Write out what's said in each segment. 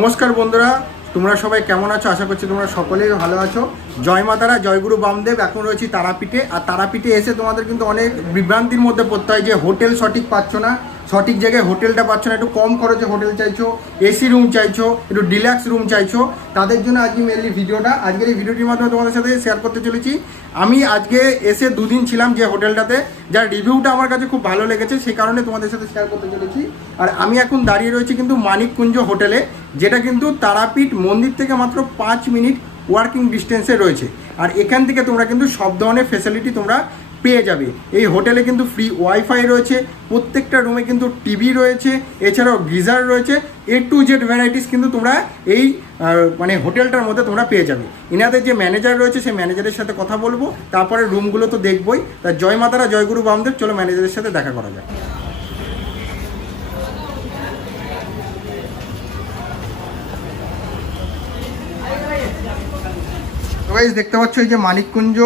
নমস্কার বন্ধুরা, তোমরা সবাই কেমন আছো? আশা করছি তোমরা সকলেই ভালো আছো। জয় মা তারা, জয়গুরু বামদেব। এখন রয়েছি তারাপীঠে। আর তারাপীঠে এসে তোমাদের কিন্তু অনেক বিভ্রান্তির মধ্যে পড়তে হয় যে হোটেল সঠিক পাচ্ছ না, সঠিক জায়গায় হোটেলটা পাচ্ছ না, একটু কম খরচে হোটেল চাইছো, এসি রুম চাইছো, একটু ডিলাক্স রুম চাইছো, তাদের জন্য আজকে মেনলি ভিডিওটা। আজকের এই ভিডিওটির মাধ্যমে তোমাদের সাথে শেয়ার করতে চলেছি। আমি আজকে এসে দুদিন ছিলাম যে হোটেলটাতে, যার রিভিউটা আমার কাছে খুব ভালো লেগেছে, সেই কারণে তোমাদের সাথে শেয়ার করতে চলেছি। আর আমি এখন দাঁড়িয়ে রয়েছি কিন্তু মানিককুঞ্জ হোটেলে, যেটা কিন্তু তারাপীঠ মন্দির থেকে মাত্র 5 মিনিট ওয়ার্কিং ডিস্টেন্সে রয়েছে। আর এখান থেকে তোমরা কিন্তু সব ধরনের ফেসিলিটি তোমরা পেয়ে যাবে। এই হোটেলে কিন্তু ফ্রি ওয়াইফাই রয়েছে, প্রত্যেকটা রুমে কিন্তু টিভি রয়েছে, এছাড়াও গিজার রয়েছে, A to Z ভ্যারাইটিস কিন্তু তোমরা এই মানে হোটেলটার মধ্যে তোমরা পেয়ে যাবে। ইনাদের যে ম্যানেজার রয়েছে সেই ম্যানেজারের সাথে কথা বলবো, তারপরে রুমগুলো তো দেখবই। তা জয় মাতারা, জয়গুরু বামদেব, চলো ম্যানেজারের সাথে দেখা করা যায়। তো গাইস, দেখতে পাচ্ছ এই যে মানিককুঞ্জ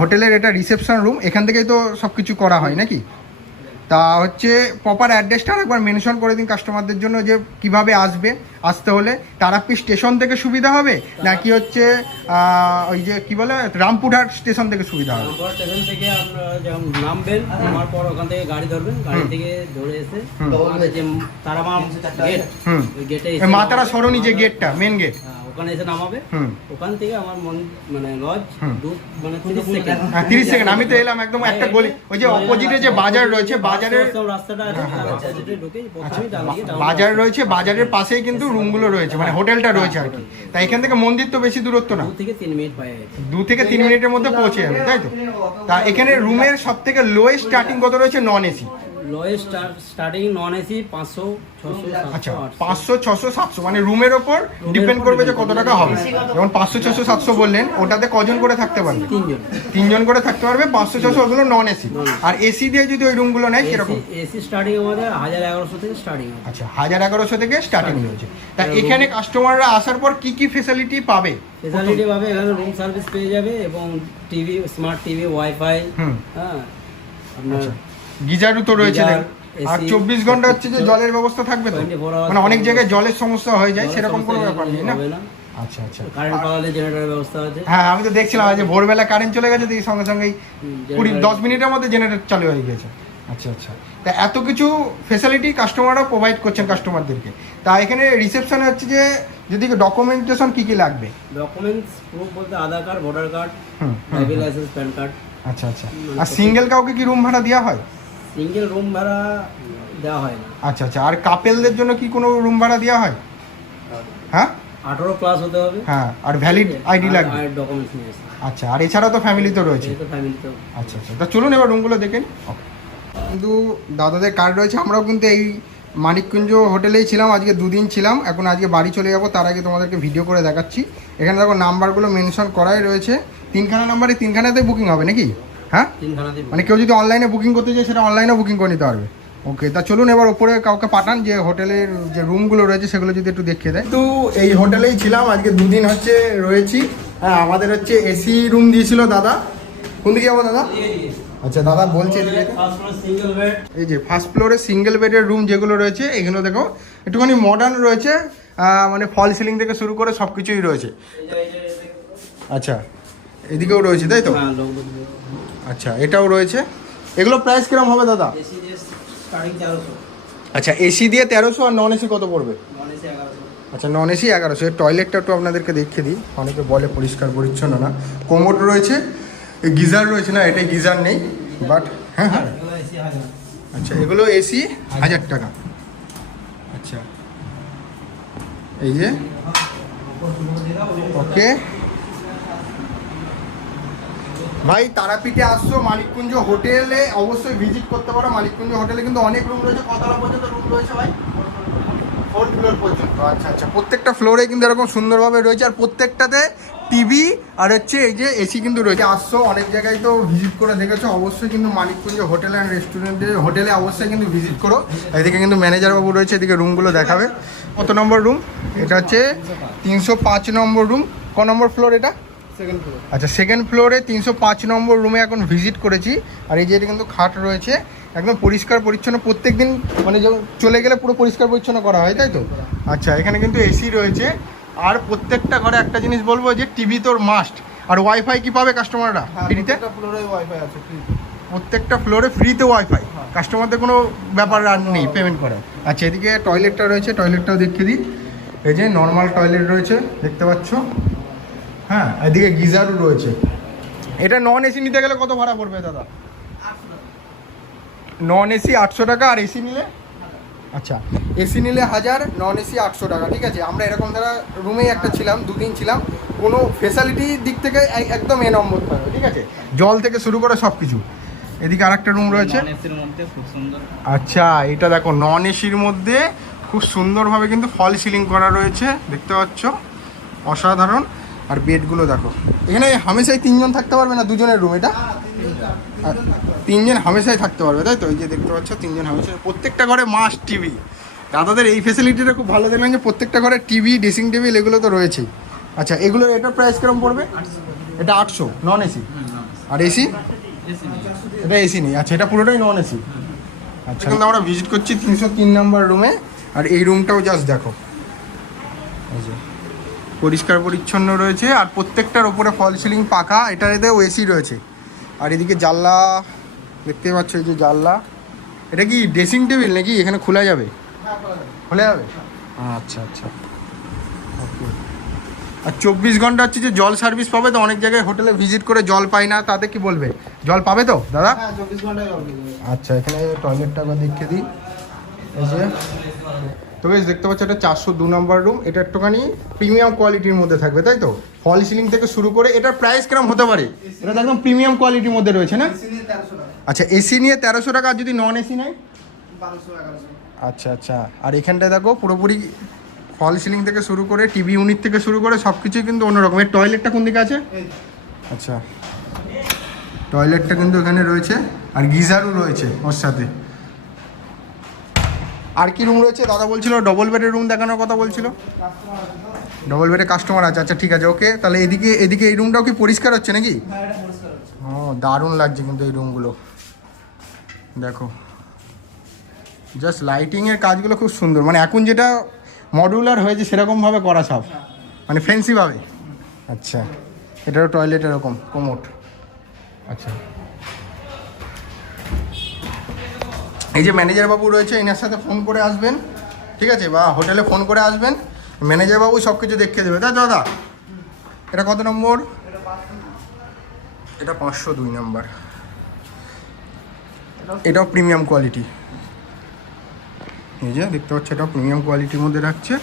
হোটেলের এটা রিসেপশন রুম। এখান থেকেই তো সব কিছু করা হয় নাকি? তা হচ্ছে প্রপার অ্যাড্রেসটা আরেকবার মেনশন করে দিন কাস্টমারদের জন্য, যে কিভাবে আসতে হলে তারাপীঠ স্টেশন থেকে সুবিধা হবে নাকি হচ্ছে ওই যে কি বলে রামপুরহাট স্টেশন থেকে সুবিধা হবে? রামপুরহাট স্টেশন থেকে আপনারা যখন নামবেন, নামার পর ওখান থেকে গাড়ি ধরবেন, গাড়ি থেকে ধরে এসে আমাদের যে তারামা গেট, ওই গেটে মা তারা সরণি যে গেটটা, মেন গেট, ওখানে এসে নামাবে। ওখান থেকে আমার মানে লজ মানে 30 সেকেন্ড। 30 সেকেন্ড। আমি তো এলাম একদম একটা গলি, ওই যে অপোজিটে যে বাজার রয়েছে, বাজারের রাস্তাটা আছে, অপোজিটে ঢুকে প্রথমেই ডান দিকে বাজার রয়েছে, বাজারের পাশেই কিন্তু রুমগুলো রয়েছে, মানে হোটেলটা রয়েছে আর কি। তাই এখান থেকে মন্দির তো বেশি দূরত্ব না, 2 থেকে 3 মিনিট পায়ে 2 থেকে 3 মিনিটের মধ্যে পৌঁছে যাবে, তাই তো? তা এখানে রুমের সব থেকে লোয়েস্ট স্টার্টিং কত রয়েছে? Non AC lowest starting non AC 500, 600, 700, আচ্ছা 800। 500, 600, 700 মানে রুমের ওপর ডিপেন্ড করবে যে কত টাকা হবে। যেমন 500, 600, 700 বললেন, ওটাতে কজন করে থাকতে পারবে? 3 জন করে থাকতে পারবে। 500, 600 ওগুলো নন এসি। আর এসি দিয়ে যদি ওই রুমগুলো নেয় কিরকম? এসি স্টার্টিং আমাদের 1000-1100 থেকে স্টার্টিং। আচ্ছা, 1000-1100 থেকে স্টার্টিং রয়েছে। তা এখানে কাস্টমাররা আসার পর কি কি ফেসিলিটি পাবে? ফেসিলিটি পাবে, এখানে রুম সার্ভিস পেয়ে যাবে এবং টিভি, স্মার্ট টিভি, ওয়াইফাই, হ্যাঁ আপনার গিজারও তো রয়েছে। আর 24 ঘন্টা হচ্ছে যে জলের ব্যবস্থা থাকবে তো? মানে অনেক জায়গায় জলের সমস্যা হয়ে যায়, সেরকম কোনো ব্যাপার নেই না? আচ্ছা আচ্ছা। কারেন্ট পাওয়ালে জেনারেটরের ব্যবস্থা আছে। হ্যাঁ, আমি তো দেখছিলাম আজ ভোরবেলা কারেন্ট চলে গেছে, দেখি সঙ্গে সঙ্গেই 10 মিনিটের মধ্যে জেনারেটর চালু হয়ে গেছে। আচ্ছা আচ্ছা। তা এত কিছু ফেসিলিটি কাস্টমাররা প্রোভাইড করছেন কাস্টমারদেরকে। তা এখানে রিসেপশনে হচ্ছে যে যদি ডকুমেন্টেশন কি কি লাগবে? ডকুমেন্টস প্রুফ বলতে Aadhaar card, voter card, driving licence, PAN card. আচ্ছা আচ্ছা। আর সিঙ্গেল কাউকে কি রুম ভাড়া দেওয়া হয়? সিঙ্গেল রুম ভাড়া দেওয়া হয় না। আচ্ছা আচ্ছা। আর কাপেলদের জন্য কি কোনো রুম ভাড়া দেওয়া হয়? হ্যাঁ, 18 প্লাস হতে হবে। হ্যাঁ, আর ভ্যালিড আইডি লাগবে। আর ডকুমেন্টস নিয়ে আসতে। আচ্ছা, আর এছাড়াও তো ফ্যামিলি তো রয়েছে। এই তো ফ্যামিলি তো। আচ্ছা আচ্ছা। তা চলুন এবার রুমগুলো দেখেন। কিন্তু দাদাদের কার্ড রয়েছে। আমরাও কিন্তু এই মানিককুঞ্জ হোটেলেই ছিলাম, আজকে 2 দিন ছিলাম। এখন আজকে বাড়ি চলে যাব, তার আগে তোমাদেরকে ভিডিও করে দেখাচ্ছি। এখানে দেখো নাম্বারগুলো মেনশন করাই রয়েছে। 3খানা নাম্বারে 3খানাতে বুকিং হবে নাকি? হ্যাঁ, 3খানা দিয়ে মানে কেউ যদি অনলাইনে বুকিং করতে চায় সেটা অনলাইনেও বুকিং করে নিতে পারবে। ওকে, তা চলুন এবার ওপরে কাউকে পাঠান যে হোটেলের যে রুমগুলো রয়েছে সেগুলো যদি একটু দেখিয়ে দেয়। তো এই হোটেলেই ছিলাম আজকে 2 দিন হচ্ছে রয়েছি। হ্যাঁ, আমাদের হচ্ছে এসি রুম দিয়েছিল দাদা। কোন দিকে যাবো দাদা? আচ্ছা, দাদা বলছে সিঙ্গেল বেড। এই যে ফার্স্ট ফ্লোরে সিঙ্গেল বেডের রুম যেগুলো রয়েছে এগুলো দেখো একটুখানি মডার্ন রয়েছে, মানে ফল সিলিং থেকে শুরু করে সব কিছুই রয়েছে। আচ্ছা, এদিকেও রয়েছে তাই তো? আচ্ছা, এটাও রয়েছে। এগুলো প্রাইস কিরকম হবে দাদা? এসি দিয়ে স্টার্টিং 1300। আচ্ছা, এসি দিয়ে 1300 আর নন এসি কত পড়বে? Non AC 1100। আচ্ছা, নন এসি 1100। এর টয়লেটটা একটু আপনাদেরকে দেখিয়ে দিই। অনেকে বলে পরিষ্কার পরিচ্ছন্ন না। কোমোড রয়েছে, গিজার রয়েছে না, এটাই গিজার নেই, বাট হ্যাঁ হ্যাঁ। এগুলো এসি 1000। আচ্ছা, এগুলো এসি 1000 টাকা। আচ্ছা, এই যে ওকে ভাই, তারাপীঠে আসছো, মানিককুঞ্জ হোটেলে অবশ্যই ভিজিট করতে পারো। মানিককুঞ্জ হোটেলে কিন্তু অনেক রুম রয়েছে। কতটা পর্যন্ত রুম রয়েছে ভাই? 4th ফ্লোর পর্যন্ত। আচ্ছা আচ্ছা। প্রত্যেকটা ফ্লোরে কিন্তু এরকম সুন্দরভাবে রয়েছে, আর প্রত্যেকটাতে টিভি আর হচ্ছে এই যে এসি কিন্তু রয়েছে। আসছো, অনেক জায়গায় তো ভিজিট করে দেখেছো, অবশ্যই কিন্তু মানিককুঞ্জ হোটেল অ্যান্ড রেস্টুরেন্টে হোটেলে অবশ্যই কিন্তু ভিজিট করো। এদিকে কিন্তু ম্যানেজার বাবু রয়েছে, এদিকে রুমগুলো দেখাবে। কত নম্বর রুম? এটা হচ্ছে 305 নম্বর রুম। ক নম্বর ফ্লোর এটা? Second floor. আচ্ছা, সেকেন্ড ফ্লোরে 305 নম্বর রুমে এখন ভিজিট করেছি। আর এই যে এটা কিন্তু খাট রয়েছে, একদম পরিষ্কার পরিচ্ছন্ন প্রত্যেক দিন, মানে যখন চলে গেলে পুরো পরিষ্কার পরিচ্ছন্ন করা হয়, তাই তো? আচ্ছা, এখানে কিন্তু এসি রয়েছে। আর প্রত্যেকটা ঘরে একটা জিনিস বলবো যে টিভি তোর মাস্ট। আর ওয়াইফাই কি পাবে কাস্টমাররা ফ্রিতে? প্রত্যেকটা ফ্লোরে ফ্রিতে ওয়াইফাই, কাস্টমারদের কোনো ব্যাপার আর নেই পেমেন্ট করা। আচ্ছা, এদিকে টয়লেটটা রয়েছে, টয়লেটটাও দেখিয়ে দিই। এই যে নর্মাল টয়লেট রয়েছে, দেখতে পাচ্ছ। হ্যাঁ, এদিকে গিজারও রয়েছে। এটা নন এসি নিতে গেলে কত ভাড়া পড়বে দাদা? নন এসি 800 টাকা, আর এসি নিলে? আচ্ছা, এসি নিলে 1000, নন এসি 800 টাকা। ঠিক আছে, আমরা এরকম দ্বারা রুমেই একটা ছিলাম, 2 দিন ছিলাম। কোনো ফেসিলিটির দিক থেকে একদম এ নম্বর থাকবে। ঠিক আছে, জল থেকে শুরু করে সব কিছু। এদিকে আরেকটা রুম রয়েছে। আচ্ছা, এটা দেখো নন এসির মধ্যে খুব সুন্দরভাবে কিন্তু ফল সিলিং করা রয়েছে, দেখতে পাচ্ছ, অসাধারণ। আর বেডগুলো দেখো, এখানে হামেশাই 3 জন থাকতে পারবে না, 2 জনের রুম এটা? 3 জন হামেশাই থাকতে পারবে, তাই তো? এই যে দেখতে পাচ্ছ 3 জন হামেশাই। প্রত্যেকটা ঘরে মাস্ট টিভি। দাদাদের এই ফেসিলিটিটা খুব ভালো দেখলাম যে প্রত্যেকটা ঘরে টিভি, ড্রেসিং টেবিল এগুলো তো রয়েছেই। আচ্ছা, এগুলোর এটার প্রাইস কিরকম পড়বে? এটা 800 নন এসি। আর এসি? এটা এসি নেই। আচ্ছা, এটা পুরোটাই নন এসি। আচ্ছা, কিন্তু আমরা ভিজিট করছি 303 নাম্বার রুমে। আর এই রুমটাও জাস্ট দেখো, এই যে পরিষ্কার পরিচ্ছন্ন রয়েছে। আর প্রত্যেকটার ওপরে ফল সিলিং পাখা, এটাতেও এসি রয়েছে। আর এদিকে জানলা দেখতে পাচ্ছ, এই যে জানলা। এটা কি ড্রেসিং টেবিল নাকি? এখানে খোলা যাবে? খোলা যাবে। আচ্ছা আচ্ছা, ওকে। আর 24 ঘন্টা হচ্ছে যে জল সার্ভিস পাবে তো? অনেক জায়গায় হোটেলে ভিজিট করে জল পাই না, তাতে কি বলবে? জল পাবে তো দাদা? 24 ঘন্টায় জল পাবে। আচ্ছা, এখানে টয়লেটটা একবার দেখিয়ে দিই। এই যে তো বেশ দেখতে পাচ্ছ, এটা 402 নম্বর রুম। এটা একটুখানি প্রিমিয়াম কোয়ালিটির মধ্যে থাকবে, তাই তো? ফল সিলিং থেকে শুরু করে এটার প্রাইস কিরকম হতে পারে? এটা একদম প্রিমিয়াম কোয়ালিটির মধ্যে রয়েছে না? এসি নিয়ে 1300 টাকা। আচ্ছা, এসি নিয়ে 1300 টাকা, আর যদি নন এসি নেয়? 1200 1100। আচ্ছা আচ্ছা। আর এখানটায় দেখো পুরোপুরি ফল সিলিং থেকে শুরু করে টিভি ইউনিট থেকে শুরু করে সব কিছুই কিন্তু অন্যরকম। এর টয়লেটটা কোন দিকে আছে? এই আচ্ছা, টয়লেটটা কিন্তু এখানে রয়েছে। আর গিজারও রয়েছে ওর সাথে। আর কি রুম রয়েছে দাদা বলছিল? ডবল বেডের রুম দেখানোর কথা বলছিল। ডবল বেডে কাস্টমার আছে। আচ্ছা, ঠিক আছে, ওকে। তাহলে এদিকে এদিকে এই রুমটাও কি পরিষ্কার হচ্ছে নাকি? হ্যাঁ, এটা পরিষ্কার হচ্ছে। ও, দারুণ লাগছে কিন্তু এই রুমগুলো দেখো। জাস্ট লাইটিংয়ের কাজগুলো খুব সুন্দর, মানে এখন যেটা মডুলার হয়েছে সেরকমভাবে করা সব, মানে ফ্যান্সিভাবে। আচ্ছা, এটারও টয়লেট এরকম কোমোট। আচ্ছা, এই যে ম্যানেজার বাবু রয়েছে, এনার সাথে ফোন করে আসবেন, ঠিক আছে? বা হোটেলে ফোন করে আসবেন, ম্যানেজার বাবু সব কিছু দেখিয়ে দেবে, তাই দাদা? এটা কত নম্বর? এটা 502 নম্বর। এটাও প্রিমিয়াম কোয়ালিটি। এই যে দেখতে পাচ্ছ, এটাও প্রিমিয়াম কোয়ালিটির মধ্যে রাখছে।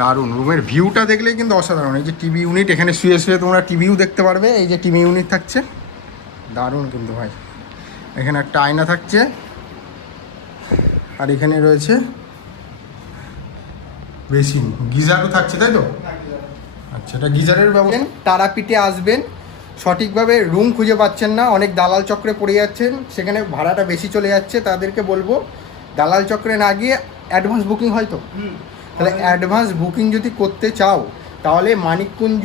দারুণ। রুমের ভিউটা দেখলেই কিন্তু অসাধারণ। এই যে টিভি ইউনিট, এখানে শুয়ে শুয়ে তোমরা টিভিও দেখতে পারবে। এই যে টিভি ইউনিট থাকছে, দারুণ কিন্তু ভাই। এখানে একটা আয়না থাকছে। আর এখানে রয়েছে বেসিন, গিজারও থাকছে, তাই তো? আচ্ছা, এটা গিজারের ব্যবস্থা। তারাপীঠে আসবেন, সঠিকভাবে রুম খুঁজে পাচ্ছেন না, অনেক দালাল চক্রে পড়ে যাচ্ছেন, সেখানে ভাড়াটা বেশি চলে যাচ্ছে, তাদেরকে বলবো দালাল চক্রে না গিয়ে অ্যাডভান্স বুকিং হয় তো? তাহলে অ্যাডভান্স বুকিং যদি করতে চাও তাহলে মানিককুঞ্জ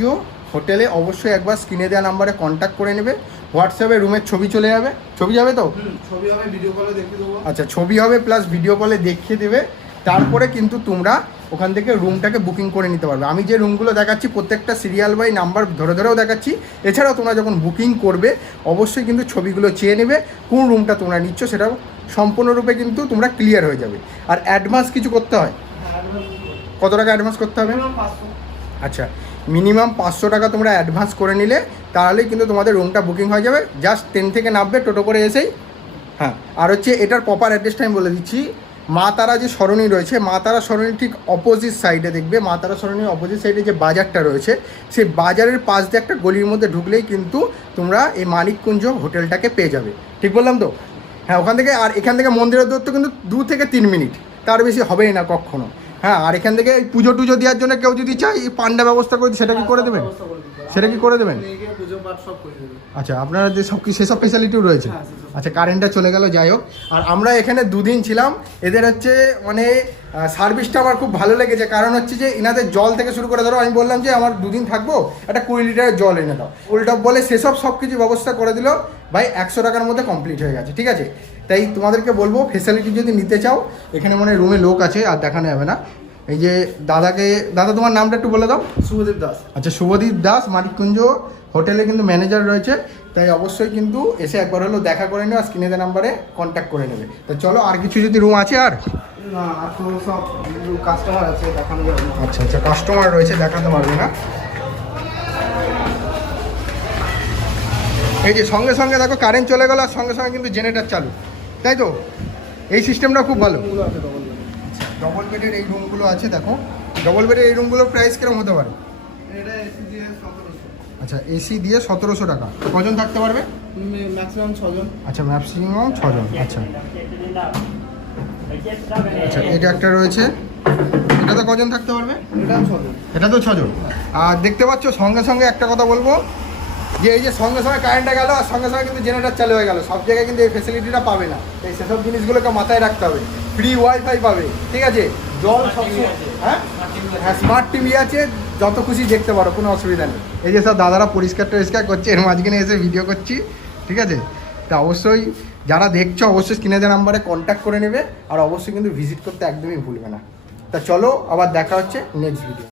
হোটেলে অবশ্যই একবার স্ক্রিনে দেওয়া নাম্বারে কন্ট্যাক্ট করে নেবে। হোয়াটসঅ্যাপে রুমের ছবি চলে যাবে। ছবি যাবে তো? ছবি হবে, ভিডিও কলে দেখিয়ে দেবো। আচ্ছা, ছবি হবে প্লাস ভিডিও কলে দেখিয়ে দেবে। তারপরে কিন্তু তোমরা ওখান থেকে রুমটাকে বুকিং করে নিতে পারবে। আমি যে রুমগুলো দেখাচ্ছি প্রত্যেকটা সিরিয়াল বাই নাম্বার ধরে ধরেও দেখাচ্ছি। এছাড়াও তোমরা যখন বুকিং করবে অবশ্যই কিন্তু ছবিগুলো চেয়ে নেবে, কোন রুমটা তোমরা নিচ্ছ সেটাও সম্পূর্ণরূপে কিন্তু তোমরা ক্লিয়ার হয়ে যাবে। আর অ্যাডভান্স কিছু করতে হয়? কত টাকা অ্যাডভান্স করতে হবে? আচ্ছা, মিনিমাম 500 টাকা তোমরা অ্যাডভান্স করে নিলে তাহলেই কিন্তু তোমাদের রুমটা বুকিং হয়ে যাবে। জাস্ট ট্রেন থেকে নামবে, টোটো করে এসেই। হ্যাঁ, আর হচ্ছে এটার প্রপার অ্যাড্রেসটা আমি বলে দিচ্ছি। মা তারা যে সরণি রয়েছে, মা তারা সরণির ঠিক অপোজিট সাইডে দেখবে, মা তারা সরণির অপোজিট সাইডে যে বাজারটা রয়েছে, সেই বাজারের পাশ দিয়ে একটা গলির মধ্যে ঢুকলেই কিন্তু তোমরা এই মানিককুঞ্জ হোটেলটাকে পেয়ে যাবে। ঠিক বললাম তো? হ্যাঁ, ওখান থেকে। আর এখান থেকে মন্দিরের দূরত্ব কিন্তু 2 থেকে 3 মিনিট, তার বেশি হবেই না কখনো। হ্যাঁ, আর এখান থেকে এই পুজো টুজো দেওয়ার জন্য কেউ যদি চাই পান্ডা ব্যবস্থা করে, সেটা কি করে দেবেন? সেটা কি করে দেবেন? পুজো পাঠ সব করে দেবে। আচ্ছা, আপনারা যে সব কি সেসব ফেসিলিটিও রয়েছে? আচ্ছা, কারেন্টটা চলে গেল, যাই হোক। আর আমরা এখানে 2 দিন ছিলাম। এদের হচ্ছে মানে সার্ভিসটা আমার খুব ভালো লেগেছে, কারণ হচ্ছে যে এনাদের জল থেকে শুরু করে ধরো আমি বললাম যে আমার 2 দিন থাকবো, একটা 20 লিটারের জল এনে দাও, উল্টা বলে সেসব সব কিছু ব্যবস্থা করে দিল ভাই, 100 টাকার মধ্যে কমপ্লিট হয়ে গেছে। ঠিক আছে, তাই তোমাদেরকে বলবো ফেসিলিটি যদি নিতে চাও, এখানে মানে রুমে লোক আছে আর দেখানো যাবে না। এই যে দাদা তোমার নামটা একটু বলে দাও। শুভদীপ দাস। আচ্ছা, শুভদীপ দাস, মানিককুঞ্জ হোটেলে কিন্তু ম্যানেজার রয়েছে, তাই অবশ্যই কিন্তু এসে একবার হলেও দেখা করে নেওয়া, স্ক্রিনে দেওয়া নাম্বারে কন্ট্যাক্ট করে নেবে। তো চলো, আর কিছু যদি রুম আছে আর? না, আর তো সব কাস্টমার আছে, দেখানো যাবে না। আচ্ছা আচ্ছা, কাস্টমার রয়েছে, দেখাতে পারবে না। এই যে সঙ্গে সঙ্গে দেখো কারেন্ট চলে গেল আর সঙ্গে সঙ্গে কিন্তু জেনারেটর চালু, তাই তো? এই সিস্টেমটা খুব ভালো। রুমগুলো আছে ডবল। ডবল বেডের এই রুমগুলো আছে, দেখো ডবল বেডের এই রুমগুলোর প্রাইস কিরকম হতে পারে? এটা এসি দিয়ে 1700। আচ্ছা, এসি দিয়ে 1700 টাকা। কজন থাকতে পারবে? ম্যাক্সিমাম 6 জন। আচ্ছা, ম্যাক্সিমাম 6 জন। আচ্ছা আচ্ছা, এটা একটা রয়েছে, এটা তো কজন থাকতে পারবে? এটাও 6 জন। এটা তো 6 জন। আর দেখতে পাচ্ছ সঙ্গে সঙ্গে একটা কথা বলবো, যে এই যে সঙ্গে সঙ্গে কারেন্টটা গেল আর সঙ্গে সঙ্গে কিন্তু জেনারেটর চালু হয়ে গেল, সব জায়গায় কিন্তু এই ফেসিলিটিটা পাবে না, তাই সেসব জিনিসগুলোকে মাথায় রাখতে হবে। ফ্রি ওয়াইফাই পাবে, ঠিক আছে, জল সব, হ্যাঁ হ্যাঁ, স্মার্ট টিভি আছে, যত খুশি দেখতে পারো, কোনো অসুবিধা নেই। এই যে সব দাদারা পরিষ্কার টরিষ্কার করছে, এর মাঝখানে এসে ভিডিও করছি, ঠিক আছে? তা অবশ্যই যারা দেখছো অবশ্যই স্ক্রিনে দেওয়া নাম্বারে কন্ট্যাক্ট করে নেবে, আর অবশ্যই কিন্তু ভিজিট করতে একদমই ভুলবে না। তা চলো, আবার দেখা হচ্ছে নেক্সট ভিডিও।